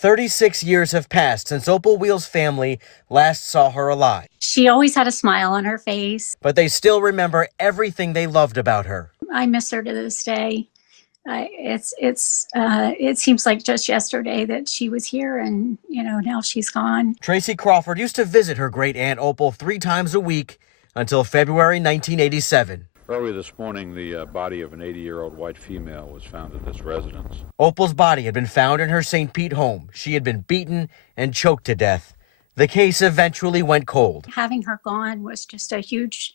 36 years have passed since Opal Wheel's family last saw her alive. She always had a smile on her face. But they still remember everything they loved about her. I miss her to this day. It seems like just yesterday that she was here, and now she's gone. Tracy Crawford used to visit her great aunt Opal 3 times a week until February 1987. Early this morning, the body of an 80-year-old white female was found at this residence. Opal's body had been found in her St. Pete home. She had been beaten and choked to death. The case eventually went cold. Having her gone was just a huge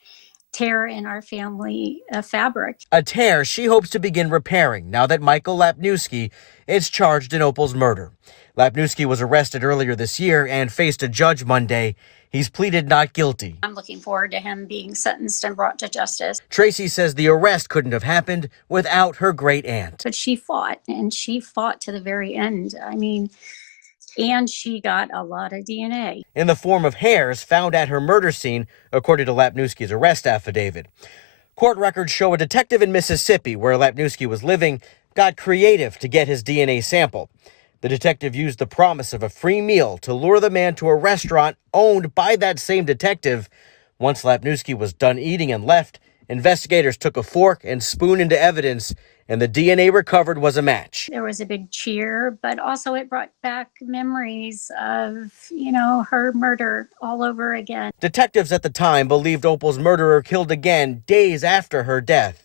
tear in our family fabric. A tear she hopes to begin repairing now that Michael Lapnewski is charged in Opal's murder. Lapnewski was arrested earlier this year and faced a judge Monday. He's pleaded not guilty. I'm looking forward to him being sentenced and brought to justice. Tracy says the arrest couldn't have happened without her great aunt. But she fought, and she fought to the very end. And she got a lot of DNA. In the form of hairs found at her murder scene, according to Lapnewski's arrest affidavit. Court records show a detective in Mississippi, where Lapnewski was living, got creative to get his DNA sample. The detective used the promise of a free meal to lure the man to a restaurant owned by that same detective. Once Lapnewski was done eating and left, investigators took a fork and spoon into evidence, and the DNA recovered was a match. There was a big cheer, but also it brought back memories of, her murder all over again. Detectives at the time believed Opal's murderer killed again days after her death.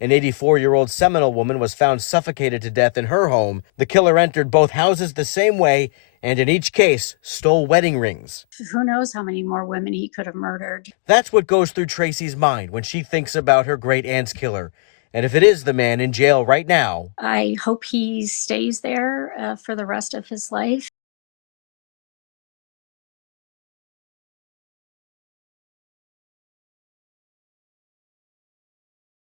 An 84-year-old Seminole woman was found suffocated to death in her home. The killer entered both houses the same way and in each case stole wedding rings. Who knows how many more women he could have murdered. That's what goes through Tracy's mind when she thinks about her great aunt's killer. And if it is the man in jail right now, I hope he stays there for the rest of his life.